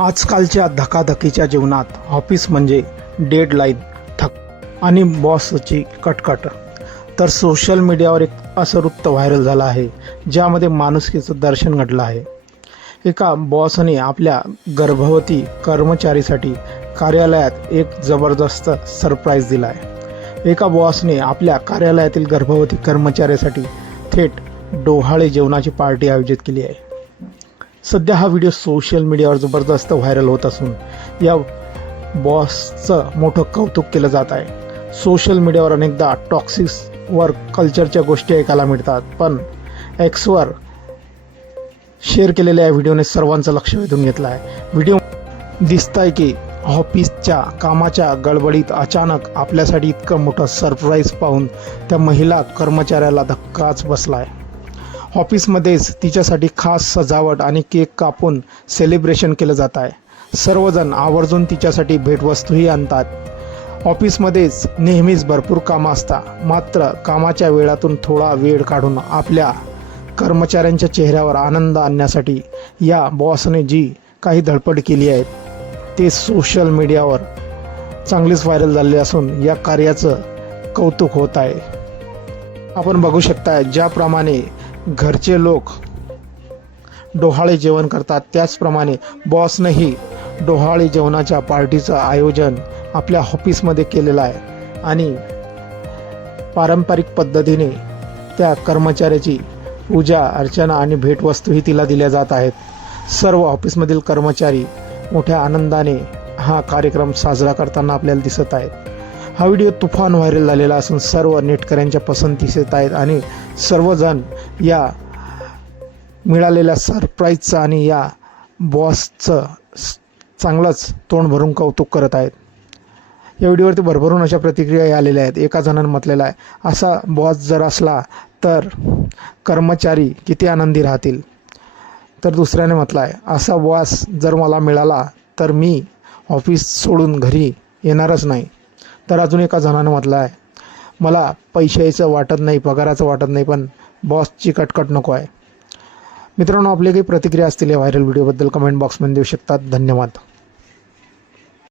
आजकालच्या धकाधकीच्या जीवनात ऑफिस म्हणजे डेडलाईन, थक आणि बॉसची कटकट, तर सोशल मीडियावर एक असं वृत्त व्हायरल झालं आहे ज्यामध्ये माणुसकीचं दर्शन घडलं आहे। एका बॉसने आपल्या गर्भवती कर्मचारीसाठी कार्यालयात एक जबरदस्त सरप्राईज दिला आहे। एका बॉसने आपल्या कार्यालयातील गर्भवती कर्मचाऱ्यासाठी थेट डोहाळे जेवणाची पार्टी आयोजित केली आहे। सध्या हा व्हिडिओ सोशल मीडियावर जबरदस्त व्हायरल होत असून या बॉसचं मोठं कौतुक केलं जात आहे। सोशल मीडियावर अनेकदा टॉक्सिक वर्क कल्चरच्या गोष्टी ऐकायला मिळतात, पण एक्सवर शेअर केलेल्या या व्हिडिओने सर्वांचं लक्ष वेधून घेतलं आहे। व्हिडिओ दिसतंय की ऑफिसच्या कामाच्या गडबडीत अचानक आपल्यासाठी इतकं मोठं सरप्राईज पाहून त्या महिला कर्मचाऱ्याला धक्काच बसला आहे। ऑफिसमध्येच तिच्यासाठी खास सजावट आणि केक कापून सेलिब्रेशन केलं जात आहे। सर्वजण आवर्जून तिच्यासाठी भेटवस्तूही आणतात। ऑफिसमध्येच नेहमीच भरपूर कामं असतात, मात्र कामाच्या वेळातून थोडा वेळ काढून आपल्या कर्मचाऱ्यांच्या चेहऱ्यावर आनंद आणण्यासाठी या बॉसने जी काही धडपड केली आहे ते सोशल मीडियावर चांगलीच व्हायरल झाले असून या कार्याचं कौतुक होत आहे। आपण बघू शकता ज्याप्रमाणे घरचे लोक डोहाळे जेवण करतात त्याचप्रमाणे बॉसनेही डोहाळे जेवणाच्या पार्टीचं आयोजन आपल्या ऑफिसमध्ये केलेलं आहे आणि पारंपरिक पद्धतीने त्या कर्मचाऱ्याची पूजा अर्चना आणि भेटवस्तूही तिला दिल्या जात आहेत। सर्व ऑफिसमधील कर्मचारी मोठ्या आनंदाने हा कार्यक्रम साजरा करताना आपल्याला दिसत आहेत। हा व्हिडिओ तुफान व्हायरल झालेला असून सर्व नेटकऱ्यांच्या पसंतीस येत आहेत आणि सर्वजण या मिळालेल्या सरप्राईजचं आणि या बॉसचं चांगलंच तोंड भरून कौतुक करत आहेत। या व्हिडिओवरती भरभरून अशा प्रतिक्रिया आलेल्या आहेत। एका जणानं म्हटलेलं आहे, असा बॉस जर असला तर कर्मचारी किती आनंदी राहतील। तर दुसऱ्याने म्हटलं आहे, असा बॉस जर मला मिळाला तर मी ऑफिस सोडून घरी येणारच नाही। तर अजून एका जणानं म्हटलं आहे, मला पैशाचं वाटत नाही, पगाराचं वाटत नाही, पण बॉसची कटकट नको आहे। मित्रांनो, आपली काही प्रतिक्रिया असतील या व्हायरल व्हिडिओबद्दल कमेंट बॉक्समध्ये देऊ शकतात। धन्यवाद।